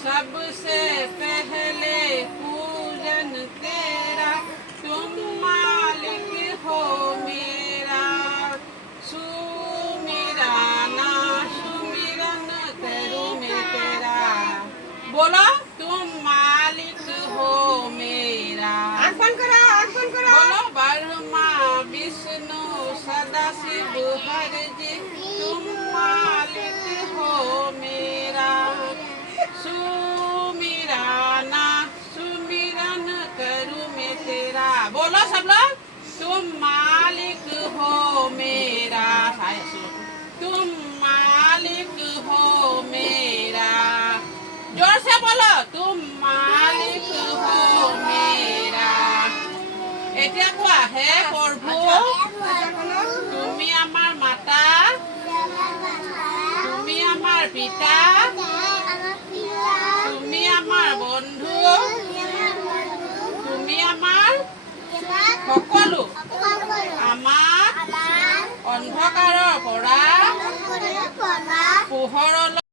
सबसे पहले पूजन तेरा, तुम मालिक हो मेरा। सुमिराना सुमिरन करूं मैं तेरा। बोलो, तुम मालिक हो मेरा। बोलो, ब्रह्मा विष्णु सदा शिव हर जी, तुम मालिक हो मेरा। सुमिराना सुमिरन करूं मैं तेरा। बोलो सब लोग, तुम मालिक हो मेरा। तुम मालिक हो मेरा। जोर से बोलो, तुम मालिक हो मेरा। এতিয়া কোৱা, হে প্ৰভু তুমি আমাৰ মাতা, তুমি আমাৰ পিতা,